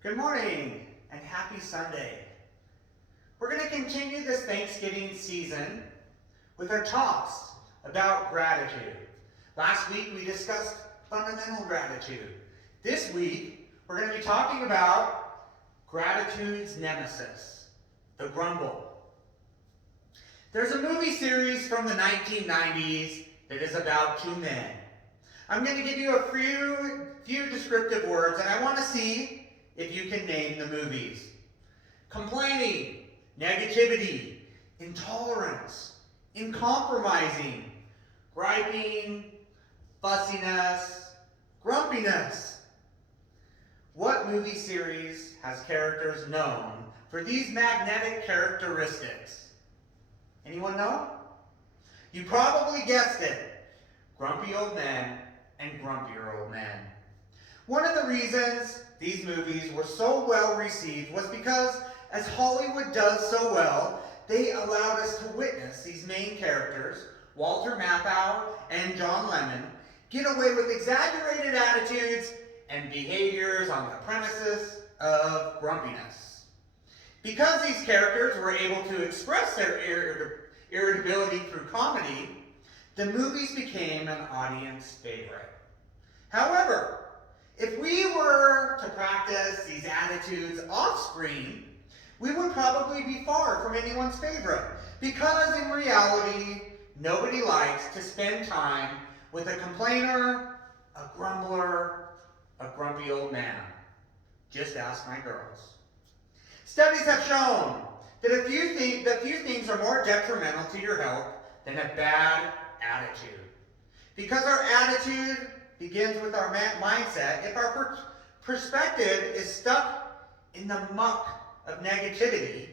Good morning and happy Sunday. We're going to continue this Thanksgiving season with our talks about gratitude. Last week we discussed fundamental gratitude. This week we're going to be talking about gratitude's nemesis, the Grumble. There's a movie series from the 1990s that is about two men. I'm going to give you a few descriptive words, and I want to see if you can name the movies. Complaining, negativity, intolerance, uncompromising, griping, fussiness, grumpiness. What movie series has characters known for these magnetic characteristics? Anyone know? You probably guessed it. Grumpy old men and grumpier old men. One of the reasons these movies were so well received was because, as Hollywood does so well, they allowed us to witness these main characters, Walter Matthau and John Lemon, get away with exaggerated attitudes and behaviors on the premises of grumpiness. Because these characters were able to express their irritability through comedy, the movies became an audience favorite. However, if we were to practice these attitudes off-screen, we would probably be far from anyone's favorite, because in reality, nobody likes to spend time with a complainer, a grumbler, a grumpy old man. Just ask my girls. Studies have shown that few things are more detrimental to your health than a bad attitude. Because our attitude begins with our mindset, if our perspective is stuck in the muck of negativity,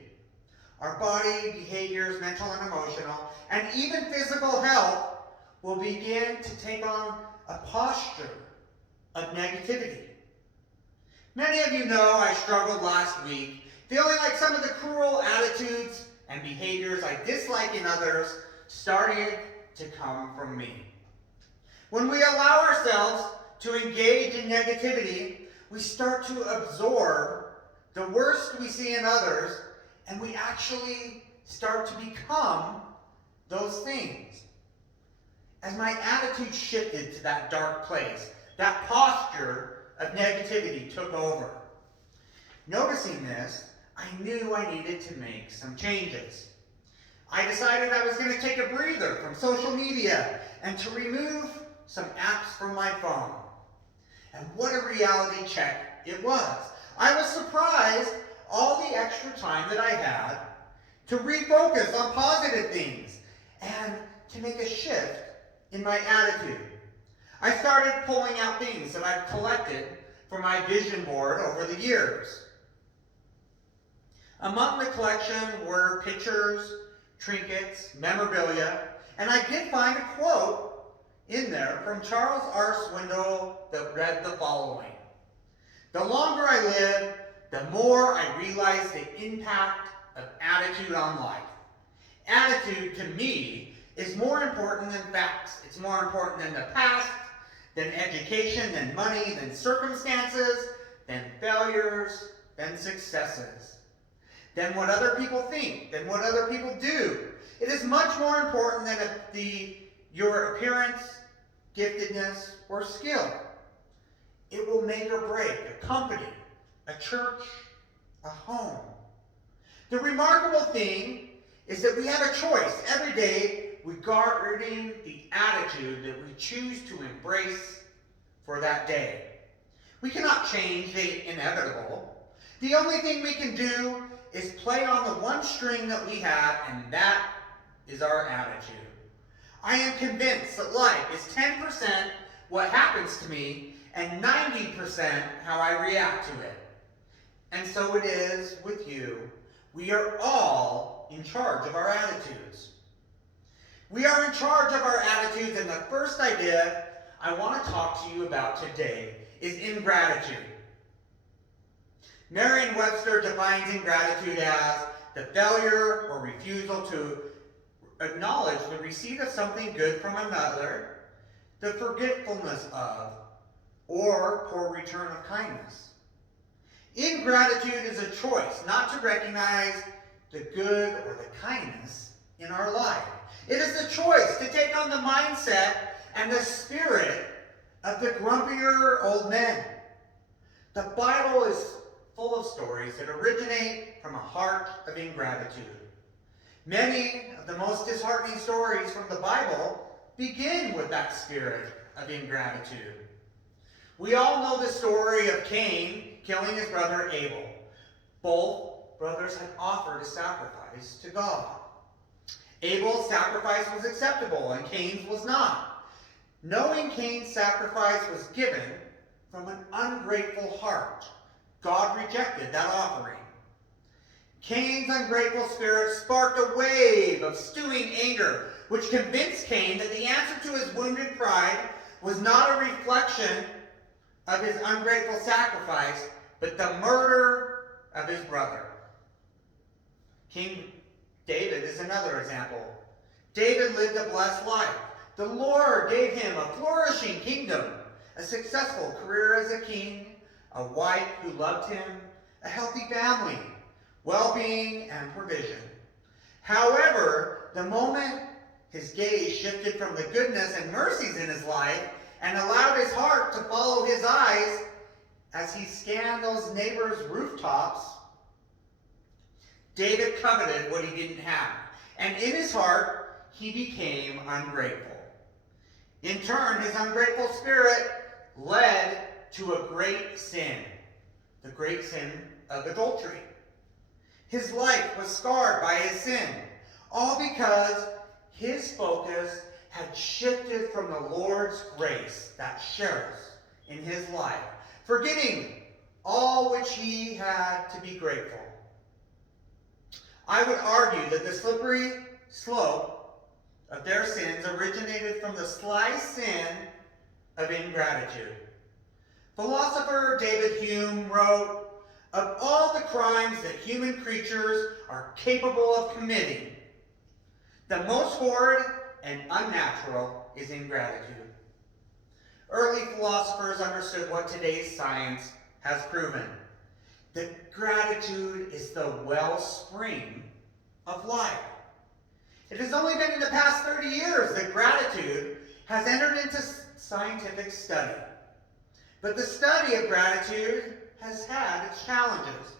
our body, behaviors, mental and emotional, and even physical health will begin to take on a posture of negativity. Many of you know I struggled last week, feeling like some of the cruel attitudes and behaviors I dislike in others started to come from me. When we allow ourselves to engage in negativity, we start to absorb the worst we see in others, and we actually start to become those things. As my attitude shifted to that dark place, that posture of negativity took over. Noticing this, I knew I needed to make some changes. I decided I was going to take a breather from social media and to remove some apps from my phone. And what a reality check it was. I was surprised all the extra time that I had to refocus on positive things and to make a shift in my attitude. I started pulling out things that I've collected for my vision board over the years. Among the collection were pictures, trinkets, memorabilia, and I did find a quote in there from Charles R. Swindoll that read the following: "The longer I live, the more I realize the impact of attitude on life. Attitude, to me, is more important than facts. It's more important than the past, than education, than money, than circumstances, than failures, than successes, than what other people think, than what other people do. It is much more important than your appearance, giftedness, or skill. It will make or break a company, a church, a home. The remarkable thing is that we have a choice every day regarding the attitude that we choose to embrace for that day. We cannot change the inevitable. The only thing we can do is play on the one string that we have, and that is our attitude. I am convinced that life is 10% what happens to me and 90% how I react to it. And so it is with you. We are all in charge of our attitudes. We are in charge of our attitudes, and the first idea I want to talk to you about today is ingratitude. Merriam-Webster defines ingratitude as the failure or refusal to acknowledge the receipt of something good from another, the forgetfulness of, or poor return of kindness. Ingratitude is a choice not to recognize the good or the kindness in our life. It is the choice to take on the mindset and the spirit of the grumpier old men. The Bible is full of stories that originate from a heart of ingratitude. Many of the most disheartening stories from the Bible begin with that spirit of ingratitude. We all know the story of Cain killing his brother Abel. Both brothers had offered a sacrifice to God. Abel's sacrifice was acceptable and Cain's was not. Knowing Cain's sacrifice was given from an ungrateful heart, God rejected that offering. Cain's ungrateful spirit sparked a wave of stewing anger, which convinced Cain that the answer to his wounded pride was not a reflection of his ungrateful sacrifice, but the murder of his brother. King David is another example. David lived a blessed life. The Lord gave him a flourishing kingdom, a successful career as a king, a wife who loved him, a healthy family, well-being, and provision. However, the moment his gaze shifted from the goodness and mercies in his life and allowed his heart to follow his eyes as he scanned those neighbors' rooftops, David coveted what he didn't have, and in his heart, he became ungrateful. In turn, his ungrateful spirit led to a great sin, the great sin of adultery. His life was scarred by his sin, all because his focus had shifted from the Lord's grace that shares in his life, forgetting all which he had to be grateful. I would argue that the slippery slope of their sins originated from the sly sin of ingratitude. Philosopher David Hume wrote, "Of all the crimes that human creatures are capable of committing, the most horrid and unnatural is ingratitude." Early philosophers understood what today's science has proven, that gratitude is the wellspring of life. It has only been in the past 30 years that gratitude has entered into scientific study. But the study of gratitude has had its challenges.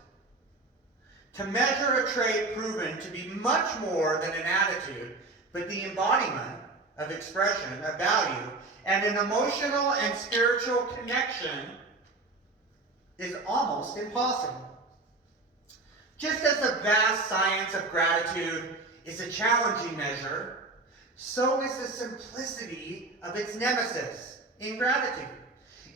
To measure a trait proven to be much more than an attitude, but the embodiment of expression, of value, and an emotional and spiritual connection is almost impossible. Just as the vast science of gratitude is a challenging measure, so is the simplicity of its nemesis, ingratitude.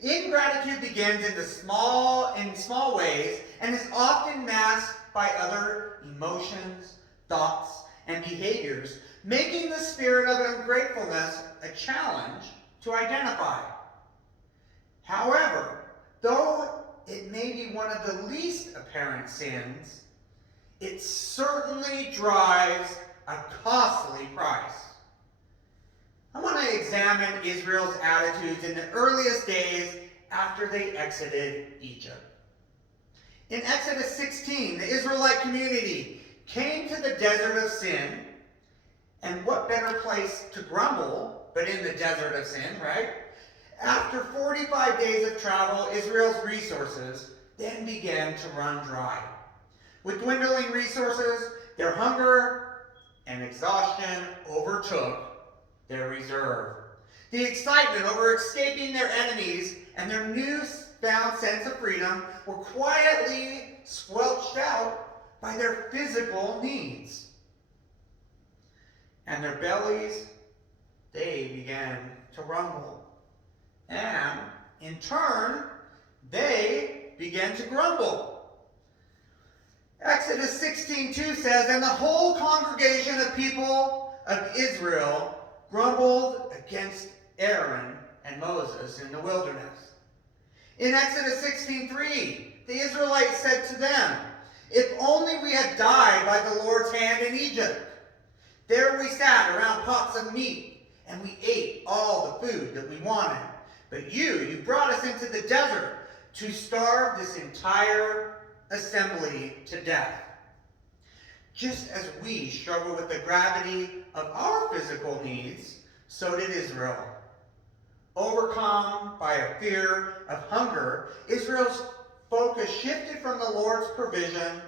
Ingratitude begins in small ways and is often masked by other emotions, thoughts, and behaviors, making the spirit of ungratefulness a challenge to identify. However, though it may be one of the least apparent sins, it certainly drives a costly price. I want to examine Israel's attitudes in the earliest days after they exited Egypt. In Exodus 16, the Israelite community came to the desert of sin, and what better place to grumble but in the desert of sin, right? After 45 days of travel, Israel's resources then began to run dry. With dwindling resources, their hunger and exhaustion overtook their reserve. The excitement over escaping their enemies and their newfound sense of freedom were quietly squelched out by their physical needs. And their bellies, they began to rumble. And in turn, they began to grumble. Exodus 16:2 says, "And the whole congregation of people of Israel grumbled against Aaron and Moses in the wilderness." In Exodus 16:3, the Israelites said to them, "If only we had died by the Lord's hand in Egypt. There we sat around pots of meat, and we ate all the food that we wanted. But you brought us into the desert to starve this entire assembly to death. Just as we struggle with the gravity of our physical needs, so did Israel. Overcome by a fear of hunger, Israel's focus shifted from the Lord's provision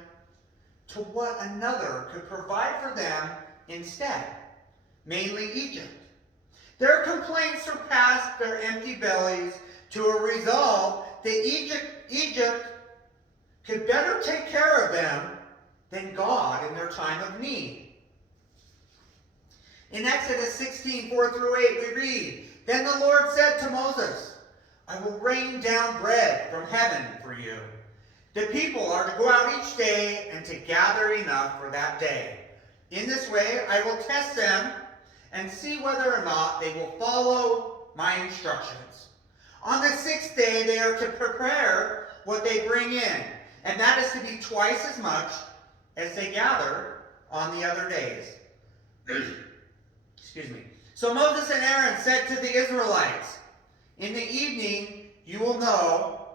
to what another could provide for them instead, mainly Egypt. Their complaints surpassed their empty bellies to a resolve that Egypt could better take care of them than God in their time of need. In Exodus 16:4-8, we read, "Then the Lord said to Moses, I will rain down bread from heaven for you. The people are to go out each day and to gather enough for that day. In this way I will test them and see whether or not they will follow my instructions. On the sixth day they are to prepare what they bring in, and that is to be twice as much as they gather on the other days." Excuse me. So Moses and Aaron said to the Israelites, "In the evening you will know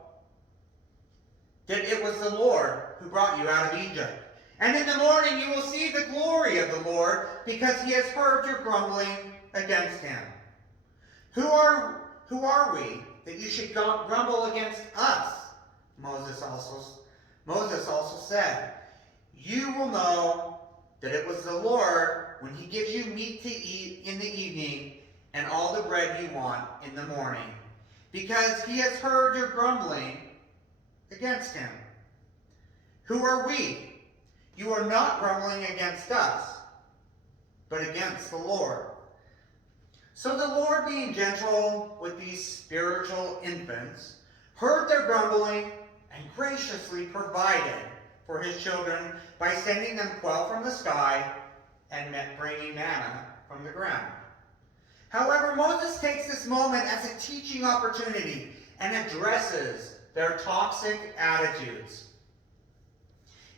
that it was the Lord who brought you out of Egypt. And in the morning you will see the glory of the Lord, because he has heard your grumbling against him. Who are we that you should grumble against us?" Moses also said, "You will know that it was the Lord when he gives you meat to eat in the evening and all the bread you want in the morning, because he has heard your grumbling against him. Who are we? You are not grumbling against us, but against the Lord." So the Lord, being gentle with these spiritual infants, heard their grumbling and graciously provided for his children by sending them quail from the sky and bringing manna from the ground. However, Moses takes this moment as a teaching opportunity and addresses their toxic attitudes.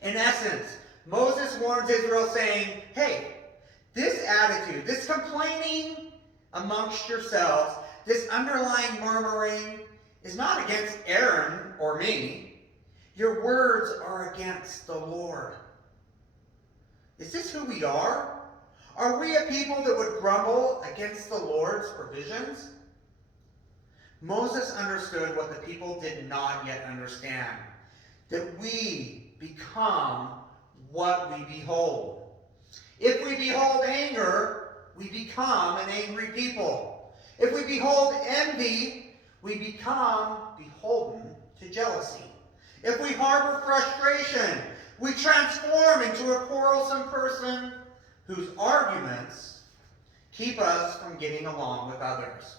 In essence, Moses warns Israel saying, hey, this attitude, this complaining amongst yourselves, this underlying murmuring is not against Aaron or me. Your words are against the Lord. Is this who we are? Are we a people that would grumble against the Lord's provisions? Moses understood what the people did not yet understand, that we become what we behold. If we behold anger, we become an angry people. If we behold envy, we become beholden to jealousy. If we harbor frustration, we transform into a quarrelsome person whose arguments keep us from getting along with others.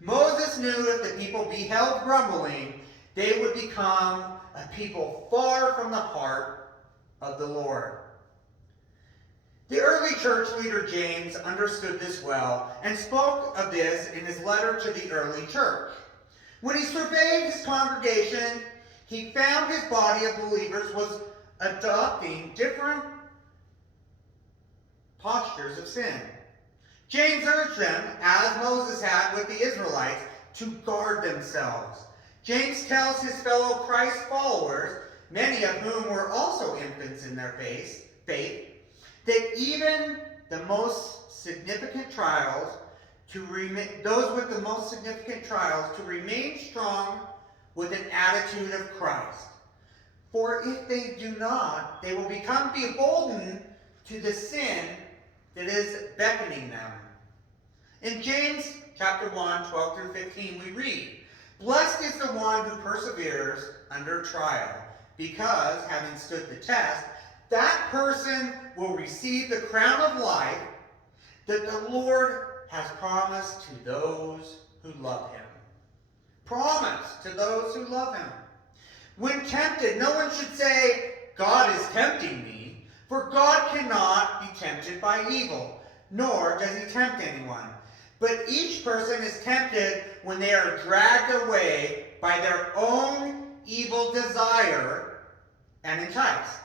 Moses knew if the people beheld grumbling, they would become a people far from the heart of the Lord. The early church leader James understood this well and spoke of this in his letter to the early church. When he surveyed his congregation, he found his body of believers was adopting different postures of sin. James urged them, as Moses had with the Israelites, to guard themselves. James tells his fellow Christ followers, many of whom were also infants in their faith, that even the most significant trials, those with the most significant trials, to remain strong with an attitude of Christ. For if they do not, they will become beholden to the sin that is beckoning them. In James chapter 1, 12-15, we read, "Blessed is the one who perseveres under trial, because, having stood the test, that person will receive the crown of life that the Lord has promised to those who love him." Promise to those who love him. When tempted, no one should say, "God is tempting me," for God cannot be tempted by evil, nor does he tempt anyone. But each person is tempted when they are dragged away by their own evil desire and enticed.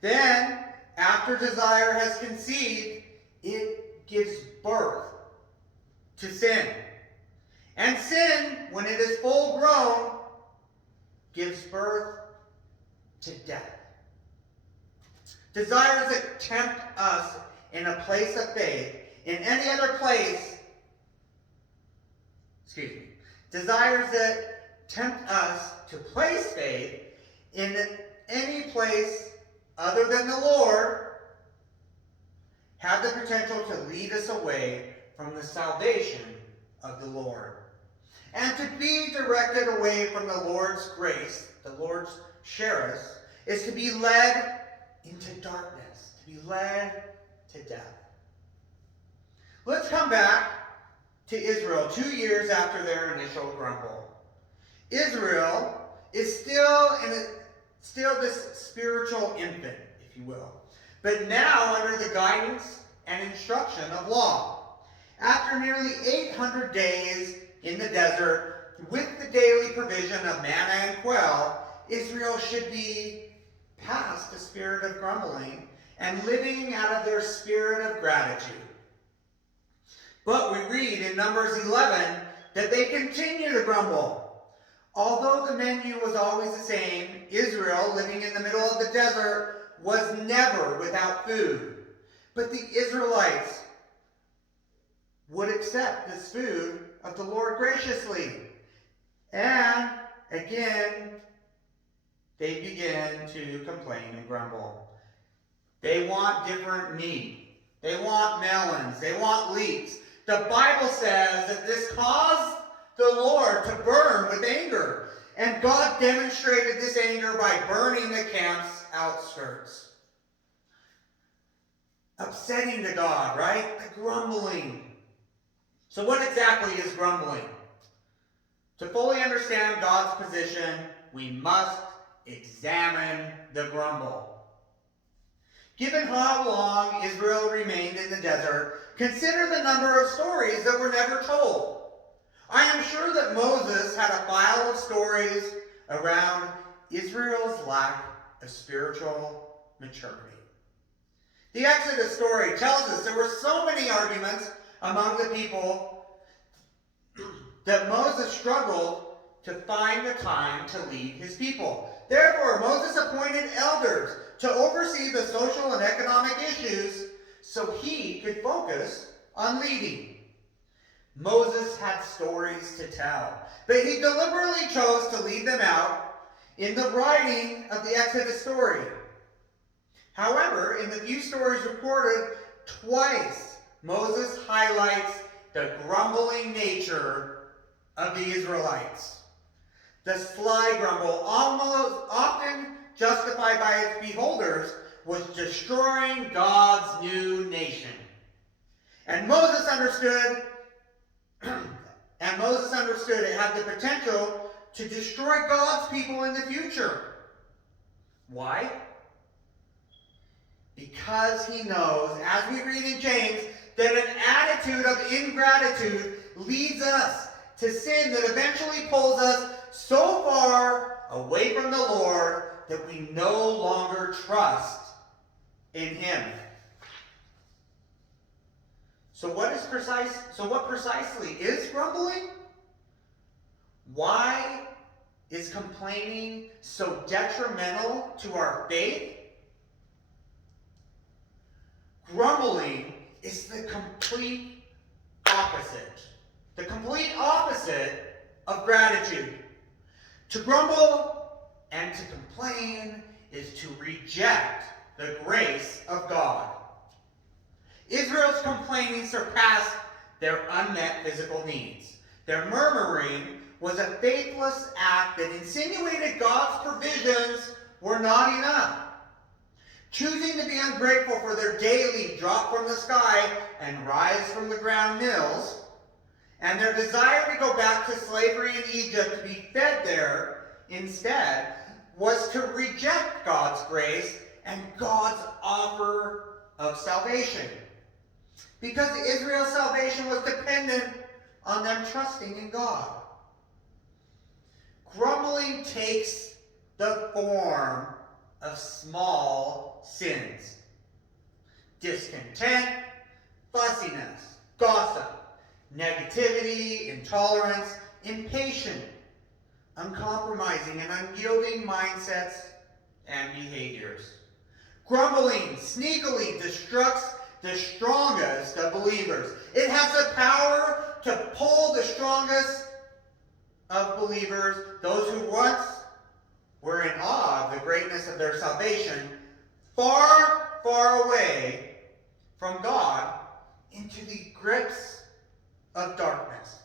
Then, after desire has conceived, it gives birth to sin. And sin, when it is full grown, gives birth to death. Desires that tempt us in a place of faith, in any other place, desires that tempt us to place faith in any place other than the Lord, have the potential to lead us away from the salvation of the Lord. And to be directed away from the Lord's grace, the Lord's charis, is to be led into darkness, to be led to death. Let's come back to Israel 2 years after their initial grumble. Israel is still this spiritual infant, if you will, but now under the guidance and instruction of law. After nearly 800 days in the desert, with the daily provision of manna and quail, Israel should be past the spirit of grumbling and living out of their spirit of gratitude. But we read in Numbers 11 that they continue to grumble. Although the menu was always the same, Israel, living in the middle of the desert, was never without food. But the Israelites would accept this food of the Lord graciously. And again, they begin to complain and grumble. They want different meat. They want melons. They want leeks. The Bible says that this caused the Lord to burn with anger. And God demonstrated this anger by burning the camp's outskirts. Upsetting to God, right? The grumbling. So what exactly is grumbling? To fully understand God's position, we must examine the grumble. Given how long Israel remained in the desert, consider the number of stories that were never told. I am sure that Moses had a file of stories around Israel's lack of spiritual maturity. The Exodus story tells us there were so many arguments among the people that Moses struggled to find the time to lead his people. Therefore, Moses appointed elders to oversee the social and economic issues so he could focus on leading. Moses had stories to tell, but he deliberately chose to leave them out in the writing of the Exodus story. However, in the few stories recorded, twice Moses highlights the grumbling nature of the Israelites. The sly grumble, often justified by its beholders, was destroying God's new nation. And Moses understood it had the potential to destroy God's people in the future. Why? Because he knows, as we read in James, that an attitude of ingratitude leads us to sin that eventually pulls us so far away from the Lord that we no longer trust in him. So what precisely is grumbling? Why is complaining so detrimental to our faith? Grumbling is the complete opposite. The complete opposite of gratitude. To grumble and to complain is to reject the grace of God. Israel's complaining surpassed their unmet physical needs. Their murmuring was a faithless act that insinuated God's provisions were not enough. Choosing to be ungrateful for their daily drop from the sky and rise from the ground meals, and their desire to go back to slavery in Egypt to be fed there instead, was to reject God's grace and God's offer of salvation. Because Israel's salvation was dependent on them trusting in God. Grumbling takes the form of small sins. Discontent, fussiness, gossip, negativity, intolerance, impatience, uncompromising, and unyielding mindsets and behaviors. Grumbling sneakily destructs the strongest of believers. It has the power to pull the strongest of believers, those who once were in awe of the greatness of their salvation, far, far away from God into the grips of darkness.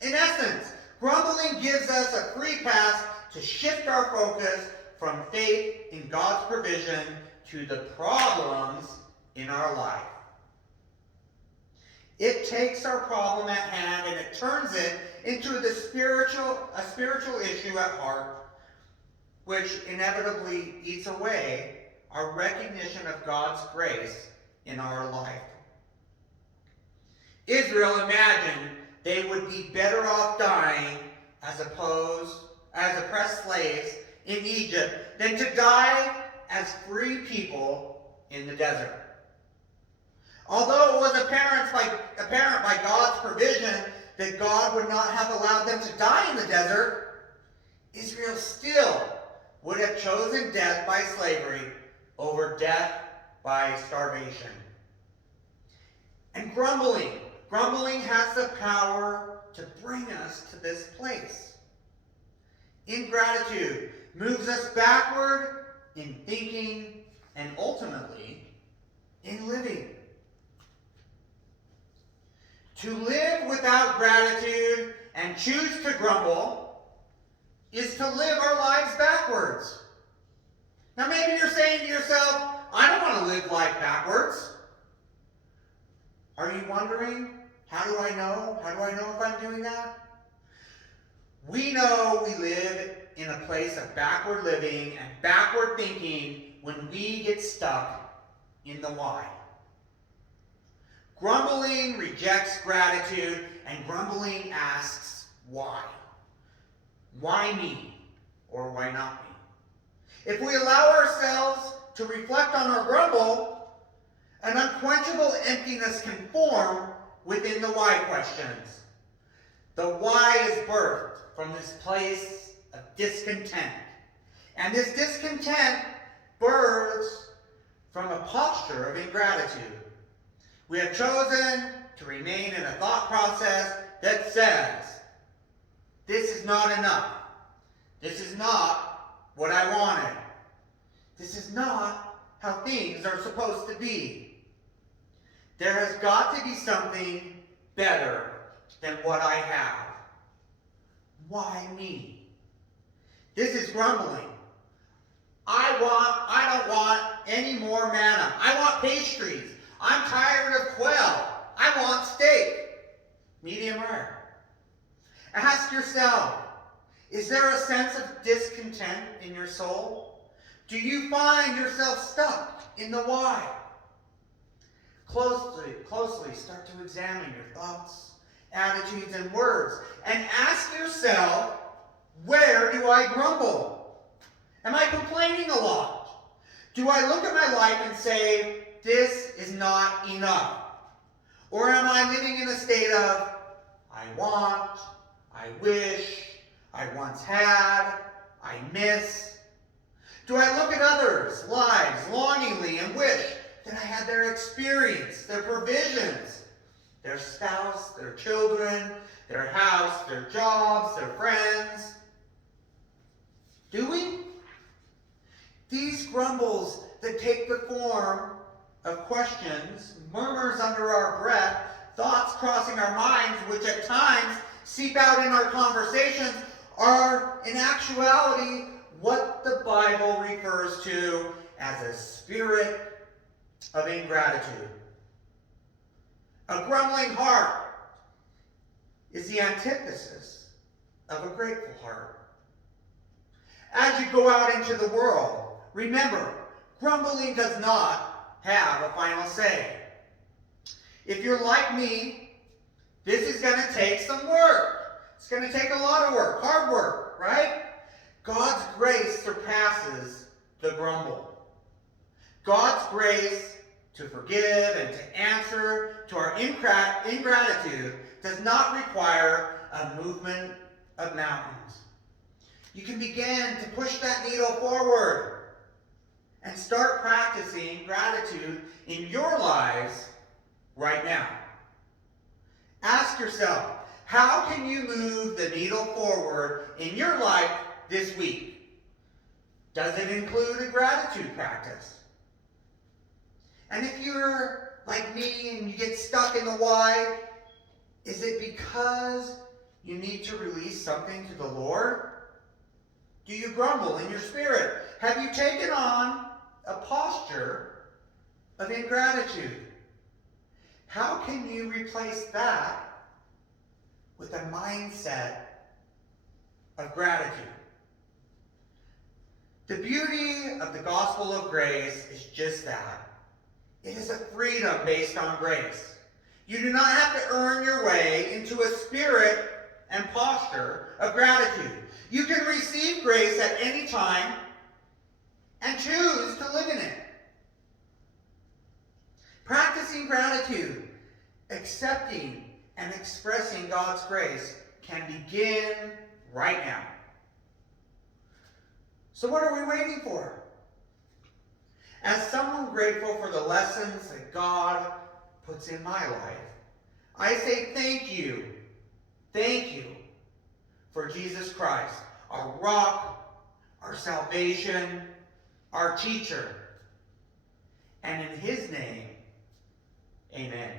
In essence, grumbling gives us a free pass to shift our focus from faith in God's provision to the problems in our life. It takes our problem at hand and it turns it into a spiritual issue at heart, which inevitably eats away our recognition of God's grace in our life. Israel imagined they would be better off dying as oppressed slaves in Egypt than to die as free people in the desert. Although it was apparent by God's provision that God would not have allowed them to die in the desert, Israel still would have chosen death by slavery over death by starvation. And grumbling has the power to bring us to this place. Ingratitude moves us backward in thinking and ultimately in living. To live without gratitude and choose to grumble is to live our lives backwards. Now maybe you're saying to yourself, I don't want to live life backwards. Are you wondering, how do I know? How do I know if I'm doing that? We know we live in a place of backward living and backward thinking when we get stuck in the why. Grumbling rejects gratitude, and grumbling asks why. Why me? Or why not me? If we allow ourselves to reflect on our grumble, an unquenchable emptiness can form within the why questions. The why is birthed from this place of discontent. And this discontent births from a posture of ingratitude. We have chosen to remain in a thought process that says, this is not enough. This is not what I wanted. This is not how things are supposed to be. There has got to be something better than what I have. Why me? This is grumbling. I don't want any more manna. I want pastries. I'm tired of quail. I want steak. Medium rare. Ask yourself, is there a sense of discontent in your soul? Do you find yourself stuck in the why? Closely start to examine your thoughts, attitudes, and words, and ask yourself, where do I grumble? Am I complaining a lot? Do I look at my life and say, this is not enough? Or am I living in a state of, I want, I wish, I once had, I miss? Do I look at others' lives longingly and wish that I had their experience, their provisions, their spouse, their children, their house, their jobs, their friends? Do we? These grumbles that take the form of questions, murmurs under our breath, thoughts crossing our minds, which at times seep out in our conversations, are in actuality what the Bible refers to as a spirit of ingratitude. A grumbling heart is the antithesis of a grateful heart. As you go out into the world, remember, grumbling does not have a final say. If you're like me, this is going to take some work. It's going to take a lot of work, hard work, right? God's grace surpasses the grumble. God's grace to forgive and to answer to our ingratitude does not require a movement of mountains. You can begin to push that needle forward and start practicing gratitude in your lives right now. Ask yourself, how can you move the needle forward in your life this week? Does it include a gratitude practice? And if you're like me and you get stuck in the why, is it because you need to release something to the Lord? Do you grumble in your spirit? Have you taken on a posture of ingratitude? How can you replace that with a mindset of gratitude? The beauty of the gospel of grace is just that. It is a freedom based on grace. You do not have to earn your way into a spirit and posture of gratitude. You can receive grace at any time and choose to live in it. Practicing gratitude, accepting and expressing God's grace can begin right now. So what are we waiting for? As someone grateful for the lessons that God puts in my life, I say thank you for Jesus Christ, our rock, our salvation, our teacher. And in his name, amen.